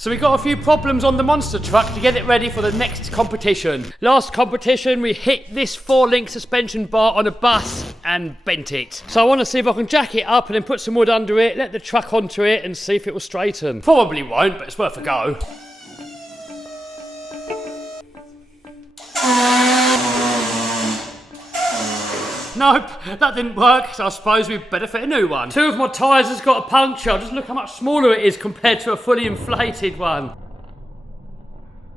So we got a few problems on the monster truck to get it ready for the next competition. Last competition, we hit this 4-link suspension bar on a bus and bent it. So I want to see if I can jack it up and then put some wood under it, let the truck onto it and see if it will straighten. Probably won't, but it's worth a go. Nope, that didn't work, so I suppose we'd better fit a new one. 2 of my tyres has got a puncture. Just look how much smaller it is compared to a fully inflated one.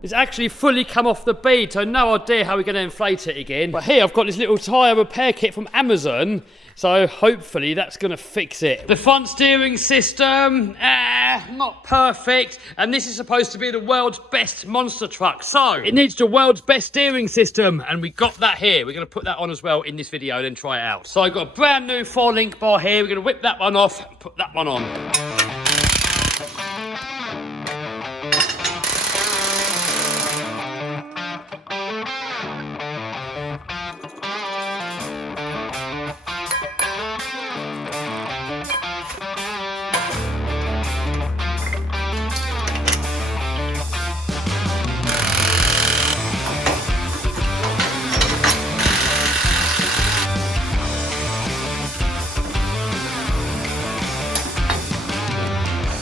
It's actually fully come off the bead, so no idea how we're going to inflate it again. But here I've got this little tyre repair kit from Amazon, so hopefully that's going to fix it. The front steering system, not perfect, and this is supposed to be the world's best monster truck, so it needs the world's best steering system, and we got that here. We're going to put that on as well in this video and then try it out. So I've got a brand new 4-link bar here. We're going to whip that one off and put that one on.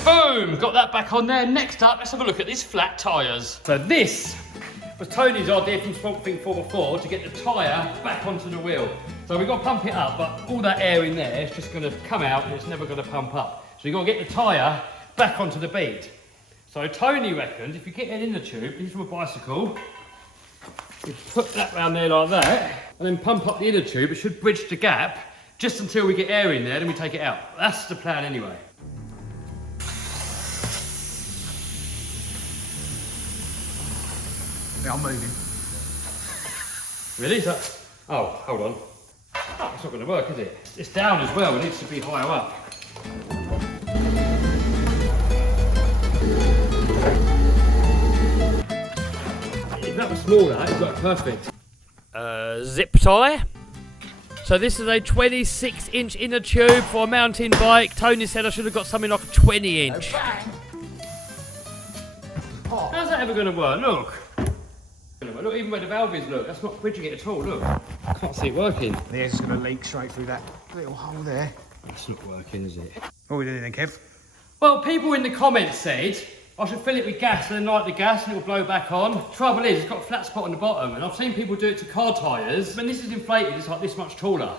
Boom, got that back on there. Next up, let's have a look at these flat tyres. So this was Tony's idea from Swamp Thing 4x4 to get the tyre back onto the wheel. So we've got to pump it up, but all that air in there is just going to come out and it's never going to pump up. So you've got to get the tyre back onto the bead. So Tony reckons if you get an inner tube, this is from a bicycle, you put that round there like that, and then pump up the inner tube. It should bridge the gap just until we get air in there, then we take it out. That's the plan anyway. Yeah, I'm moving. Really? Is that... Oh, hold on. Oh, it's not going to work, is it? It's down as well. It needs to be higher up. If that was smaller, it'd work perfect. Zip tie. So this is a 26-inch inner tube for a mountain bike. Tony said I should have got something like a 20-inch. Oh, how's that ever going to work? Look. Look, even where the valve is, look, that's not bridging it at all, look. I can't see it working. The air's going to leak straight through that little hole there. That's not working, is it? What are we doing then, Kev? Well, people in the comments said I should fill it with gas and then light the gas and it'll blow back on. Trouble is, it's got a flat spot on the bottom, and I've seen people do it to car tyres. When this is inflated, it's like this much taller.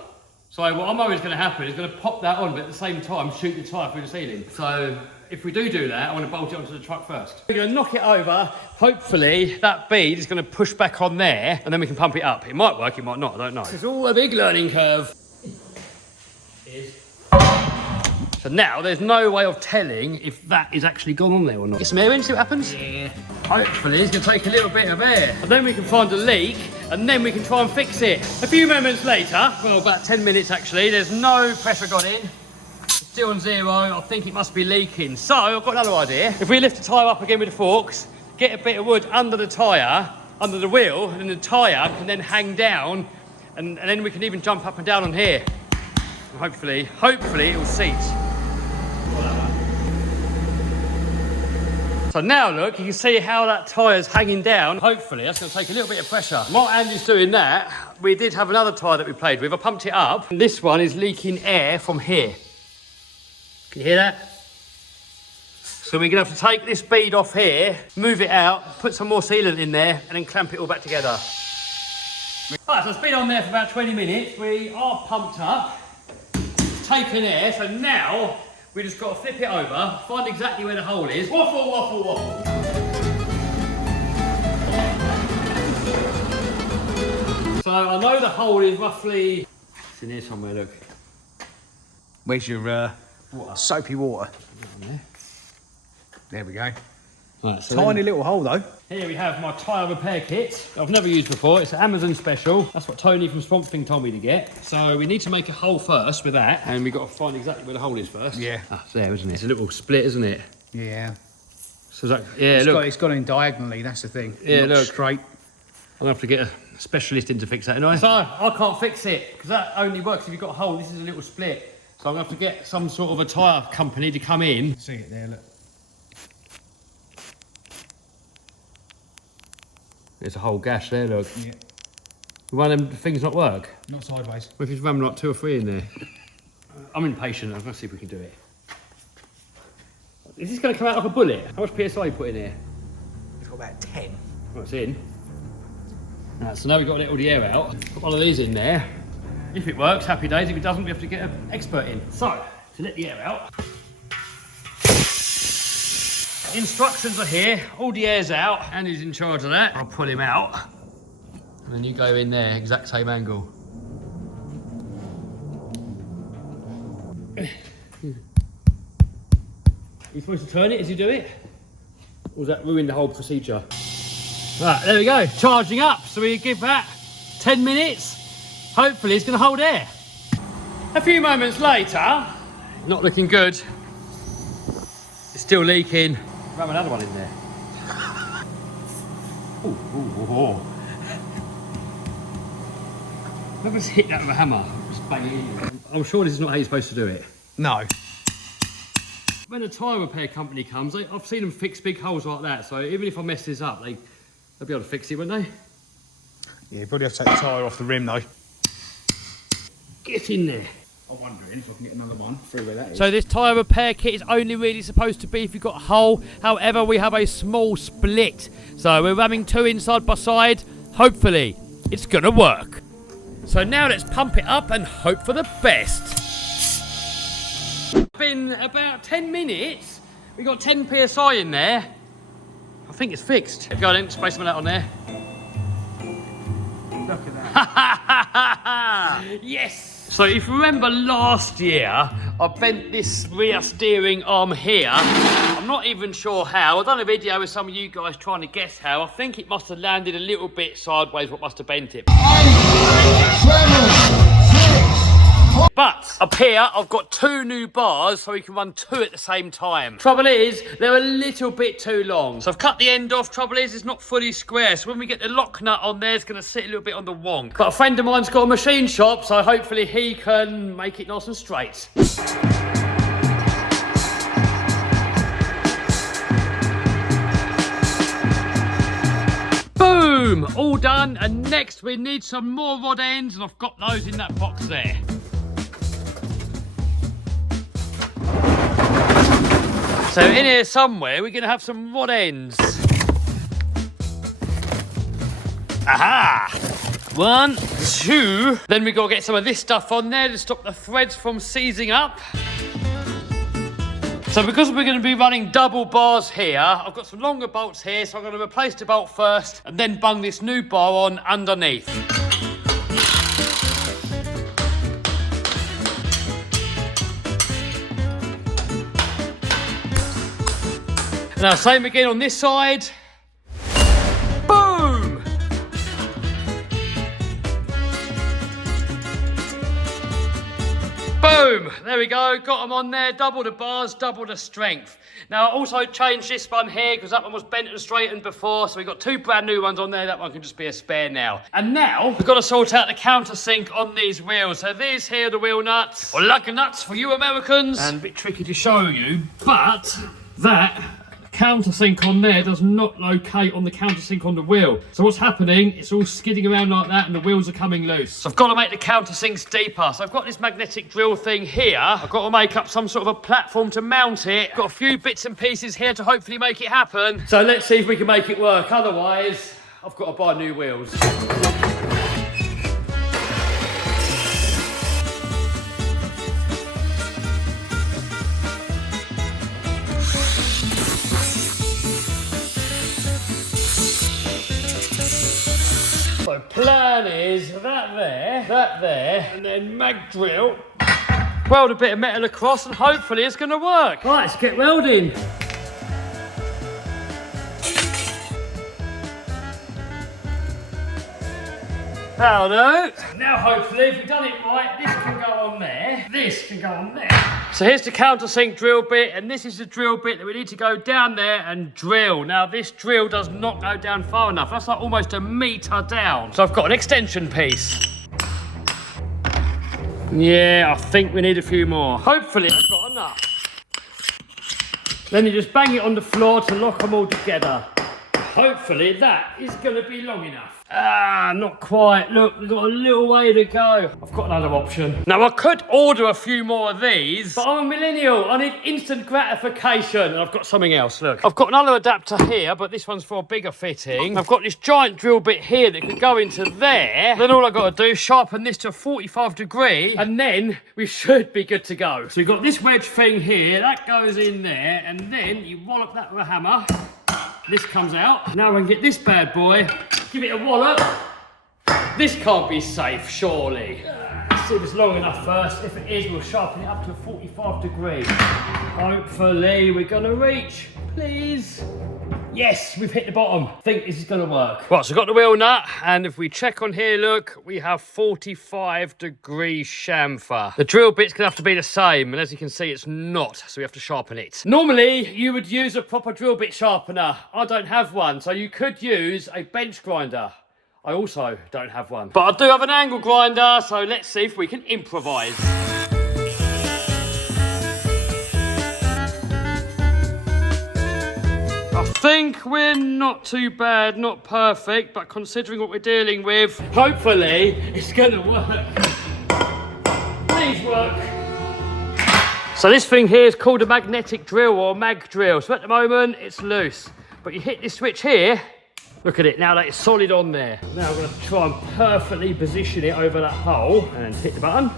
So what I'm always going to happen is going to pop that on, but at the same time shoot the tyre through the ceiling. So if we do that, I want to bolt it onto the truck first. We're going to knock it over. Hopefully that bead is going to push back on there and then we can pump it up. It might work, it might not, I don't know. It's all a big learning curve. So now there's no way of telling if that is actually gone on there or not. Get some air in, see what happens? Yeah. Hopefully it's going to take a little bit of air. And then we can find a leak and then we can try and fix it. A few moments later, well about 10 minutes actually, there's no pressure got in. Still on 0, I think it must be leaking. So I've got another idea. If we lift the tyre up again with the forks, get a bit of wood under the tyre, under the wheel, and then the tyre can then hang down, and then we can even jump up and down on here. And hopefully it will seat. So now look, you can see how that tyre's hanging down. Hopefully that's going to take a little bit of pressure. While Andy's doing that, we did have another tyre that we played with. I pumped it up, and this one is leaking air from here. Can you hear that? So we're going to have to take this bead off here, move it out, put some more sealant in there, and then clamp it all back together. Right, so it's been on there for about 20 minutes. We are pumped up, taken air, so now we just got to flip it over, find exactly where the hole is. Waffle, waffle, waffle. So I know the hole is roughly... It's in here somewhere, look. Where's your water? Soapy water? There we go. Right, so tiny little hole though. Here we have my tyre repair kit. I've never used before. It's an Amazon special. That's what Tony from Swamp Thing told me to get. So we need to make a hole first with that, and we've got to find exactly where the hole is first. Yeah. Ah, it's there, isn't it? It's a little split, isn't it? Yeah. So that, yeah, look. It's gone in diagonally, that's the thing. Yeah, look. Straight. I'm going to have to get a specialist in to fix that anyway. So I can't fix it, because that only works if you've got a hole. This is a little split. So I'm going to have to get some sort of a tyre company to come in. See it there, look. There's a whole gash there, look. Yeah. One of them things not work? Not sideways. What if you run like 2 or 3 in there? I'm impatient. I'm going to see if we can do it. Is this going to come out like a bullet? How much PSI you put in here? It's got about 10. What's in? Right, so now we've got to let all the air out. Put one of these in there. If it works, happy days. If it doesn't, we have to get an expert in. So, to let the air out. Instructions are here. All the air's out. Andy's in charge of that. I'll pull him out. And then you go in there, exact same angle. Are you supposed to turn it as you do it? Or does that ruin the whole procedure? Right, there we go, charging up. So we give that 10 minutes. Hopefully it's gonna hold air. A few moments later, not looking good. It's still leaking. Ram another one in there. Ooh. Never just hit that with a hammer. Just bang it in. I'm sure this is not how you're supposed to do it. No. When a tyre repair company comes, I've seen them fix big holes like that, so even if I mess this up, they'll be able to fix it, won't they? Yeah, you probably have to take the tyre off the rim though. Get in there. I'm wondering if I can get another one through where that is. So this tyre repair kit is only really supposed to be if you've got a hole. However, we have a small split. So we're ramming 2 in side by side. Hopefully, it's gonna work. So now let's pump it up and hope for the best. Been about 10 minutes. We got 10 PSI in there. I think it's fixed. Go on then, spray some of that on there. Look at that. Yes! So if you remember last year, I bent this rear steering arm here. I'm not even sure how. I've done a video with some of you guys trying to guess how. I think it must have landed a little bit sideways, what must have bent it. But up here, I've got 2 new bars, so we can run 2 at the same time. Trouble is, they're a little bit too long. So I've cut the end off. Trouble is, it's not fully square. So when we get the lock nut on there, it's going to sit a little bit on the wonk. But a friend of mine's got a machine shop, so hopefully he can make it nice and straight. Boom! All done. And next we need some more rod ends, and I've got those in that box there. So in here somewhere, we're going to have some rod ends. Aha! 1, 2. Then we've got to get some of this stuff on there to stop the threads from seizing up. So because we're going to be running double bars here, I've got some longer bolts here, so I'm going to replace the bolt first and then bung this new bar on underneath. Now, same again on this side. Boom! Boom! There we go, got them on there, double the bars, double the strength. Now, I also changed this one here because that one was bent and straightened before, so we've got 2 brand new ones on there. That one can just be a spare now. And now, we've got to sort out the countersink on these wheels. So these here are the wheel nuts, or lug nuts for you Americans. And a bit tricky to show you, but that countersink on there does not locate on the countersink on the wheel. So what's happening, it's all skidding around like that and the wheels are coming loose. So I've got to make the countersinks deeper. So I've got this magnetic drill thing here. I've got to make up some sort of a platform to mount it. Got a few bits and pieces here to hopefully make it happen. So let's see if we can make it work. Otherwise, I've got to buy new wheels. So plan is that there, and then mag drill, weld a bit of metal across, and hopefully it's going to work. Right, let's get welding. That'll do. Now hopefully, if we've done it right, this can go on there, this can go on there. So here's the countersink drill bit, and this is the drill bit that we need to go down there and drill. Now this drill does not go down far enough. That's like almost a metre down. So I've got an extension piece. Yeah, I think we need a few more. Hopefully I've got enough. Then you just bang it on the floor to lock them all together. hopefully that is going to be long enough. Ah, not quite. Look, we've got a little way to go. I've got another option. Now, I could order a few more of these, but I'm a millennial. I need instant gratification. And I've got something else, look. I've got another adapter here, but this one's for a bigger fitting. I've got this giant drill bit here that could go into there. Then all I've got to do is sharpen this to a 45 degree, and then we should be good to go. So we've got this wedge thing here. That goes in there, and then you wallop that with a hammer. This comes out. Now we can get this bad boy, give it a wallop. This can't be safe, surely. Let's see if it's long enough first. If it is, we'll sharpen it up to a 45 degree. Hopefully we're gonna reach, please. Yes, we've hit the bottom. I think this is gonna work. Right, so we've got the wheel nut, and if we check on here, look, we have 45 degree chamfer. The drill bit's gonna have to be the same, and as you can see, it's not, so we have to sharpen it. Normally, you would use a proper drill bit sharpener. I don't have one, so you could use a bench grinder. I also don't have one. But I do have an angle grinder, so let's see if we can improvise. I think we're not too bad, not perfect, but considering what we're dealing with, hopefully it's gonna work. Please work. So this thing here is called a magnetic drill or mag drill. So at the moment it's loose, but you hit this switch here, look at it, now that it's solid on there. Now I'm gonna try and perfectly position it over that hole and hit the button.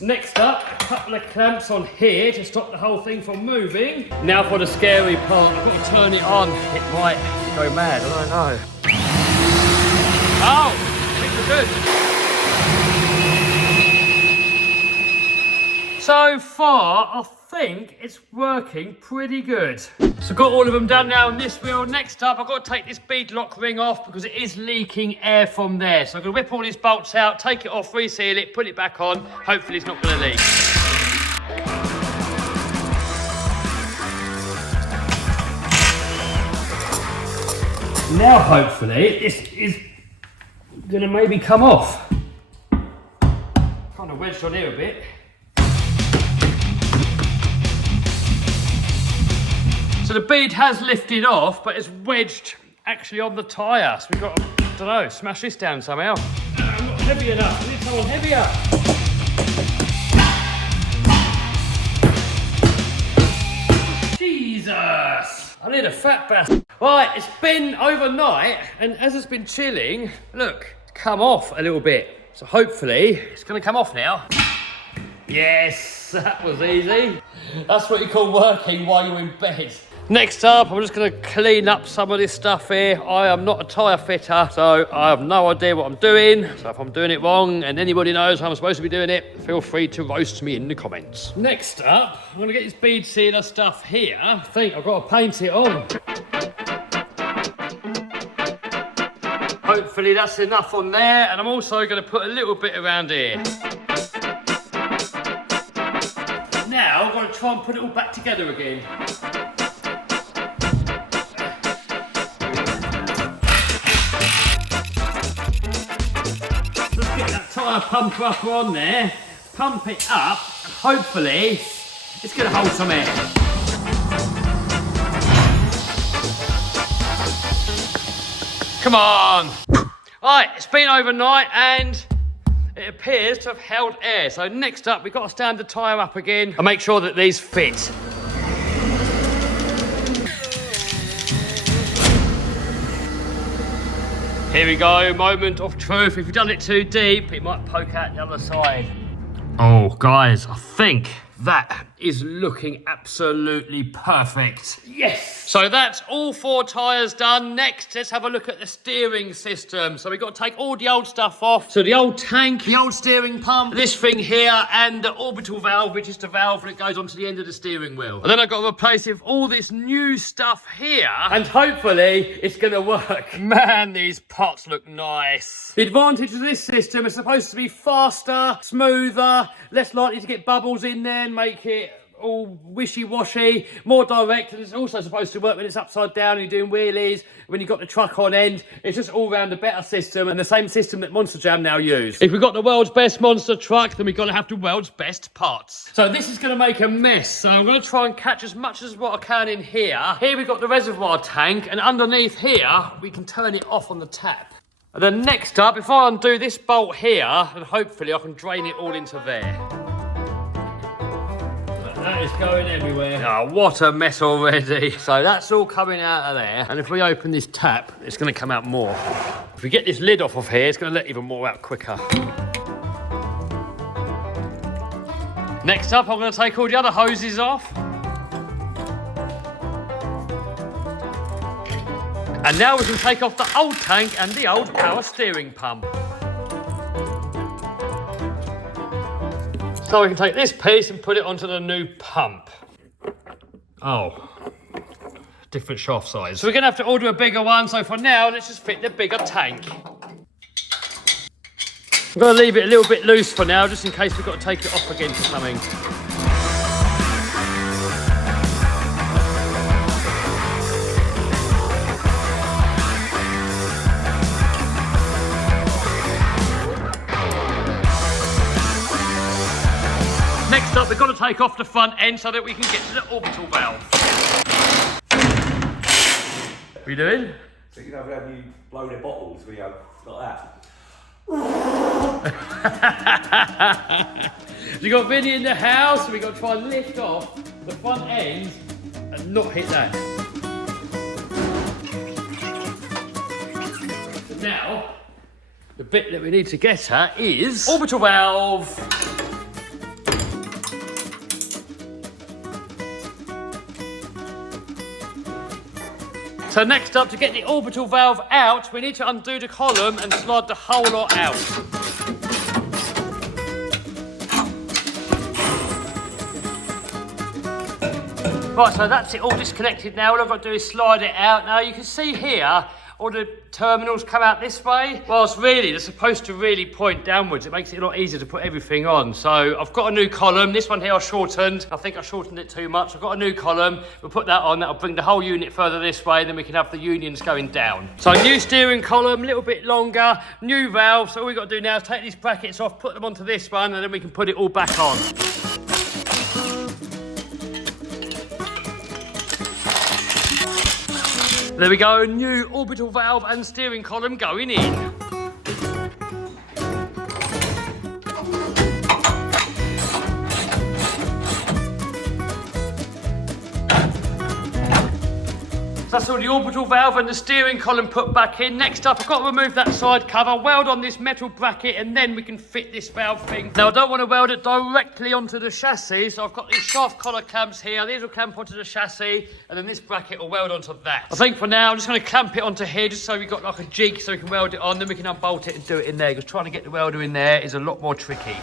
Next up, a couple of clamps on here to stop the whole thing from moving. Now for the scary part, I've got to turn it on. It might go mad, I don't know. Oh, things are good. So far, I think it's working pretty good. So got all of them done now on this wheel. Next up, I've got to take this bead lock ring off because it is leaking air from there. So I'm going to whip all these bolts out, take it off, reseal it, put it back on. Hopefully it's not going to leak. Now hopefully this is going to maybe come off. Kind of wedged on here a bit. So the bead has lifted off, but it's wedged actually on the tyre. So we've got to, I don't know, smash this down somehow. I'm not heavy enough, I need someone heavier. Jesus, I need a fat bastard. Right, it's been overnight, and as it's been chilling, look, it's come off a little bit. So hopefully it's gonna come off now. Yes, that was easy. That's what you call working while you're in bed. Next up, I'm just going to clean up some of this stuff here. I am not a tyre fitter, so I have no idea what I'm doing. So if I'm doing it wrong and anybody knows how I'm supposed to be doing it, feel free to roast me in the comments. Next up, I'm going to get this bead sealer stuff here. I think I've got to paint it on. Hopefully that's enough on there, and I'm also going to put a little bit around here. Now I'm going to try and put it all back together again. Let's get that tyre pumper up on there, pump it up, and hopefully it's going to hold some air. Come on! Right, it's been overnight and it appears to have held air. So next up, we've got to stand the tyre up again and make sure that these fit. Here we go, moment of truth. If you've done it too deep, it might poke out the other side. Oh, guys, I think that is looking absolutely perfect. Yes! So that's all 4 tyres done. Next, let's have a look at the steering system. So we've got to take all the old stuff off. So the old tank, the old steering pump, this thing here, and the orbital valve, which is the valve that goes onto the end of the steering wheel. And then I've got to replace it with all this new stuff here. And hopefully, it's going to work. Man, these pots look nice. The advantage of this system is supposed to be faster, smoother, less likely to get bubbles in there and make it all wishy-washy, more direct, and it's also supposed to work when it's upside down and you're doing wheelies, when you've got the truck on end. It's just all round a better system, and the same system that Monster Jam now use. If we've got the world's best monster truck, then we've got to have the world's best parts. So this is going to make a mess, so I'm going to try and catch as much as what I can in here. Here we've got the reservoir tank, and underneath here, we can turn it off on the tap. And then next up, if I undo this bolt here, then hopefully I can drain it all into there. That is going everywhere. Oh, what a mess already. So that's all coming out of there. And if we open this tap, it's going to come out more. If we get this lid off of here, it's going to let even more out quicker. Next up, I'm going to take all the other hoses off. And now we can take off the old tank and the old power steering pump. So we can take this piece and put it onto the new pump. Oh, different shaft size. So we're gonna have to order a bigger one, so for now, let's just fit the bigger tank. I'm gonna leave it a little bit loose for now, just in case we've got to take it off again for something. Next up, we've got to take off the front end so that we can get to the orbital valve. What are you doing? So you know when you blow their bottles, we go like that. You got Vinny in the house, so we've got to try and lift off the front end and not hit that. So now, the bit that we need to get at is orbital valve. So next up, to get the orbital valve out, we need to undo the column and slide the whole lot out. Right, so that's it all disconnected now. All I've got to do is slide it out. Now you can see here, all the terminals come out this way. Whilst really, they're supposed to really point downwards. It makes it a lot easier to put everything on. So I've got a new column. This one here I shortened. I think I shortened it too much. I've got a new column. We'll put that on. That'll bring the whole unit further this way. Then we can have the unions going down. So new steering column, a little bit longer. New valve. So all we've got to do now is take these brackets off, put them onto this one, and then we can put it all back on. There we go, new orbital valve and steering column going in. So that's all the orbital valve and the steering column put back in. Next up, I've got to remove that side cover, weld on this metal bracket, and then we can fit this valve thing. Now, I don't want to weld it directly onto the chassis, so I've got these shaft collar clamps here. These will clamp onto the chassis, and then this bracket will weld onto that. I think for now, I'm just going to clamp it onto here, just so we've got like a jig, so we can weld it on, then we can unbolt it and do it in there, because trying to get the welder in there is a lot more tricky.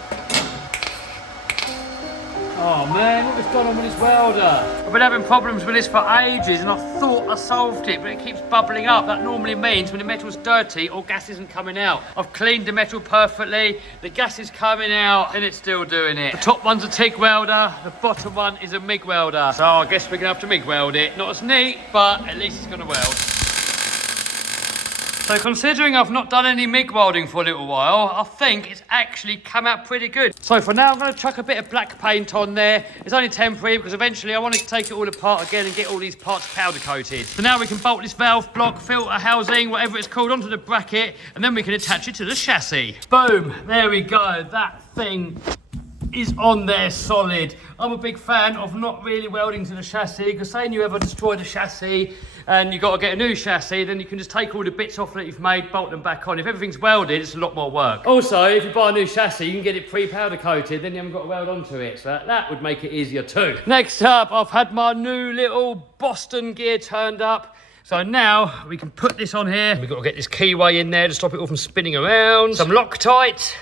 Oh man, what has gone on with this welder? I've been having problems with this for ages and I thought I solved it, but it keeps bubbling up. That normally means when the metal's dirty or gas isn't coming out. I've cleaned the metal perfectly, the gas is coming out and it's still doing it. The top one's a TIG welder, the bottom one is a MIG welder. So I guess we're gonna have to MIG weld it. Not as neat, but at least it's gonna weld. So considering I've not done any MIG welding for a little while, I think it's actually come out pretty good. So for now, I'm going to chuck a bit of black paint on there. It's only temporary because eventually I want to take it all apart again and get all these parts powder coated. So now we can bolt this valve block, filter housing, whatever it's called, onto the bracket, and then we can attach it to the chassis. Boom, there we go. That thing is on there solid. I'm a big fan of not really welding to the chassis, because saying you ever destroy the chassis and you've got to get a new chassis, then you can just take all the bits off that you've made, bolt them back on. If everything's welded, it's a lot more work. Also, if you buy a new chassis, you can get it pre-powder coated, then you haven't got to weld onto it, so that would make it easier too. Next up, I've had my new little Boston gear turned up. So now we can put this on here. We've got to get this keyway in there to stop it all from spinning around. Some Loctite.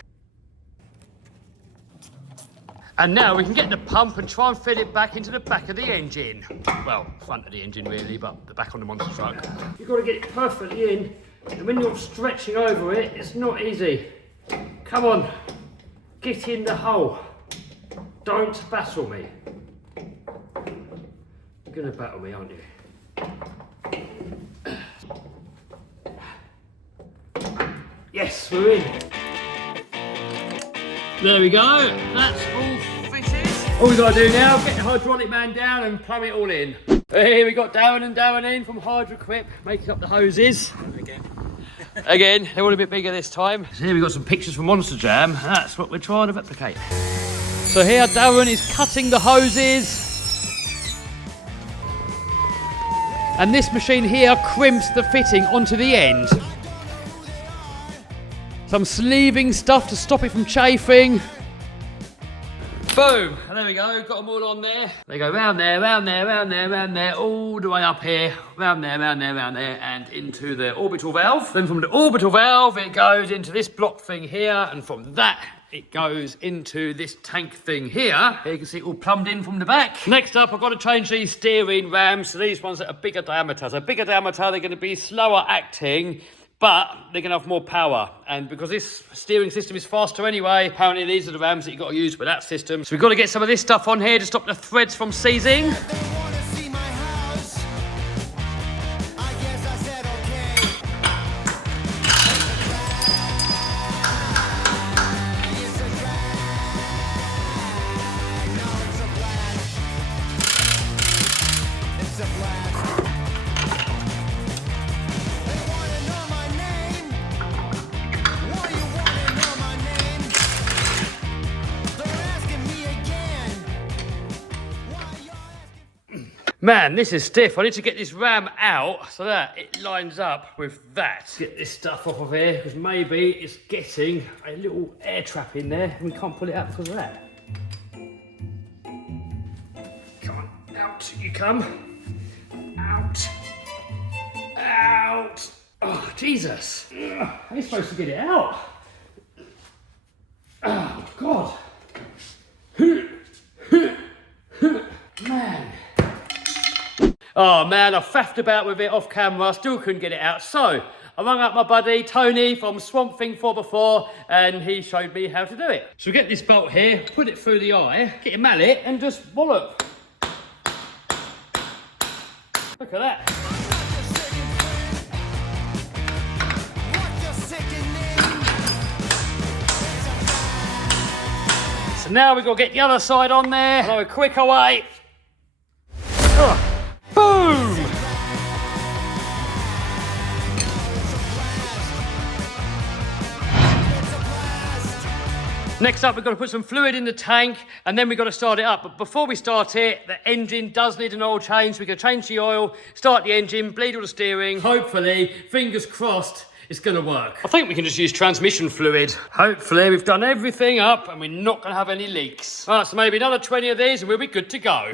And now we can get the pump and try and fit it back into the back of the engine. Well, front of the engine really, but the back on the monster truck. You've got to get it perfectly in, and when you're stretching over it, it's not easy. Come on, get in the hole. Don't battle me. You're going to battle me, aren't you? Yes, we're in. There we go. That's all fitted. All we got to do now, get the hydraulic man down and plumb it all in. Here we got Darren and Darren in from Hydroquip, making up the hoses. Again, they're all a bit bigger this time. So here we've got some pictures from Monster Jam, and that's what we're trying to replicate. So here Darren is cutting the hoses. And this machine here crimps the fitting onto the end. Some sleeving stuff to stop it from chafing. Boom, and there we go, got them all on there. They go round there, round there, round there, round there, all the way up here, round there, round there, round there, and into the orbital valve. Then from the orbital valve, it goes into this block thing here, and from that, it goes into this tank thing here. Here you can see it all plumbed in from the back. Next up, I've got to change these steering rams to these ones that are bigger diameter. So bigger diameter, they're going to be slower acting, but they're going to have more power. And because this steering system is faster anyway, apparently these are the rams that you've got to use with that system. So we've got to get some of this stuff on here to stop the threads from seizing. Man, this is stiff. I need to get this ram out so that it lines up with that. Get this stuff off of here, because maybe it's getting a little air trap in there and we can't pull it out because of that. Come on, out you come. Out. Out. Oh, Jesus. How are you supposed to get it out? Oh, God. Man. Oh man, I faffed about with it off camera, still couldn't get it out. So, I rang up my buddy, Tony, from Swamp Thing 4x4, and he showed me how to do it. So we get this bolt here, put it through the eye, get a mallet, and just wallop. Look at that. So now we've got to get the other side on there, and a quicker way. Oh. Boom! Next up, we've got to put some fluid in the tank, and then we've got to start it up. But before we start it, the engine does need an oil change. We can change the oil, start the engine, bleed all the steering. Hopefully, fingers crossed, it's going to work. I think we can just use transmission fluid. Hopefully, we've done everything up, and we're not going to have any leaks. All right, so maybe another 20 of these, and we'll be good to go.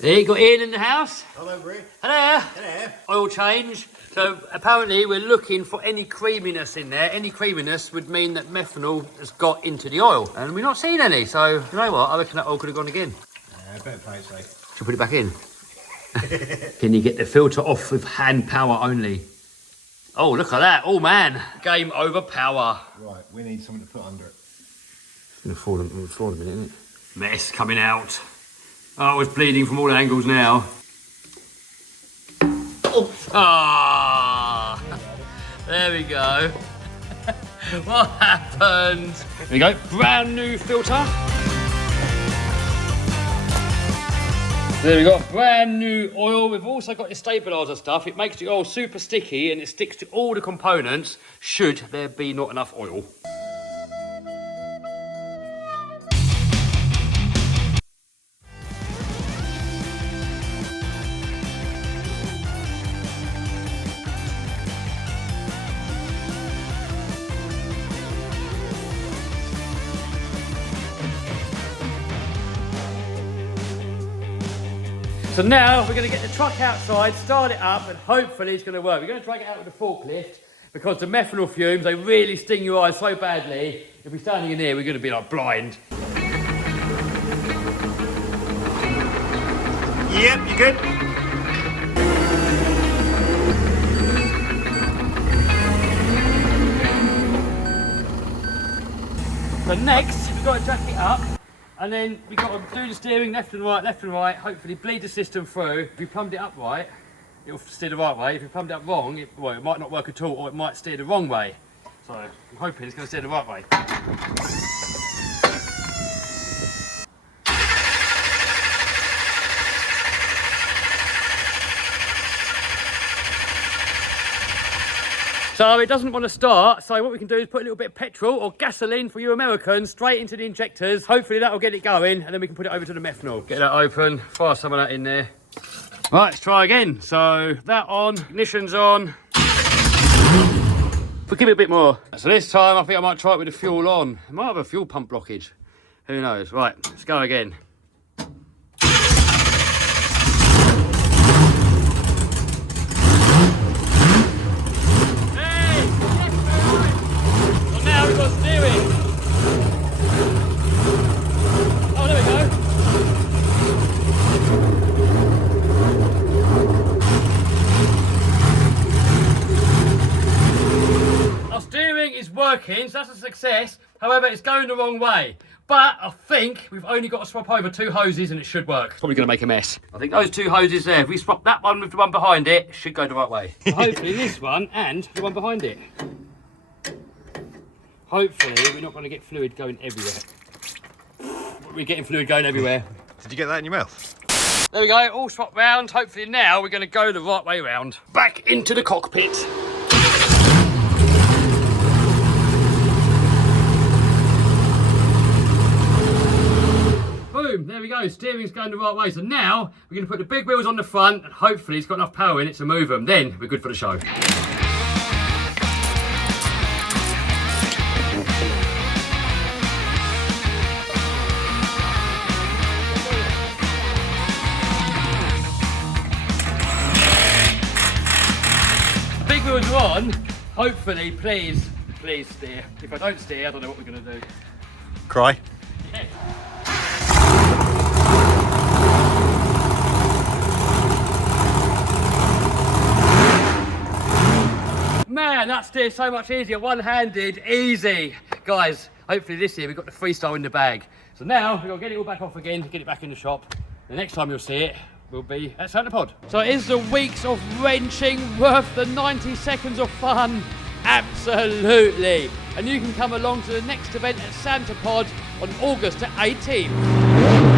There you got Ian in the house. Hello, Brie. Hello. Hello. Oil change. So apparently we're looking for any creaminess in there. Any creaminess would mean that methanol has got into the oil. And we're not seeing any. So, you know what? I reckon that oil could have gone again. Better play it safe. Should we put it back in? Can you get the filter off with hand power only? Oh, look at that. Oh, man. Game over power. Right, we need something to put under it. It's going to fall a minute, isn't it? Mess coming out. Oh, it's bleeding from all angles now. Oh. Ah, there we go. What happened? There we go, brand new filter. There we go, brand new oil. We've also got the stabiliser stuff. It makes the oil super sticky and it sticks to all the components should there be not enough oil. So now we're going to get the truck outside, start it up, and hopefully it's going to work. We're going to drag it out with the forklift because the methanol fumes, they really sting your eyes so badly. If we're standing in here, we're going to be like blind. Yep, you good? So next, we've got to jack it up And then we've got to do the steering left and right, hopefully bleed the system through. If we plumbed it up right, it'll steer the right way. If we plumbed it up wrong, it might not work at all, or it might steer the wrong way. So I'm hoping it's going to steer the right way. So it doesn't want to start, so what we can do is put a little bit of petrol or gasoline for you Americans straight into the injectors. Hopefully that'll get it going, and then we can put it over to the methanol. Get that open, fire some of that in there. Right, let's try again. So that on, ignition's on. We'll give it a bit more. So this time I think I might try it with the fuel on. It might have a fuel pump blockage. Who knows? Right, let's go again. We've got steering. Oh, there we go. Our steering is working, so that's a success. However, it's going the wrong way. But I think we've only got to swap over 2 hoses and it should work. Probably going to make a mess. I think those 2 hoses there, if we swap that one with the one behind it, it should go the right way. So hopefully this one and the one behind it. Hopefully, we're not going to get fluid going everywhere. We're getting fluid going everywhere. Did you get that in your mouth? There we go, all swapped round. Hopefully now we're going to go the right way round. Back into the cockpit. Boom, there we go, steering's going the right way. So now we're going to put the big wheels on the front and hopefully it's got enough power in it to move them. Then we're good for the show. Wheels are on. Hopefully, please steer. If I don't steer, I don't know what we're going to do. Cry. Yeah. Man, that steers so much easier. One-handed, easy. Guys, hopefully this year we've got the freestyle in the bag. So now we've got to get it all back off again, get it back in the shop. The next time you'll see it, will be at Santa Pod. So is the weeks of wrenching worth the 90 seconds of fun? Absolutely. And you can come along to the next event at Santa Pod on August 18th.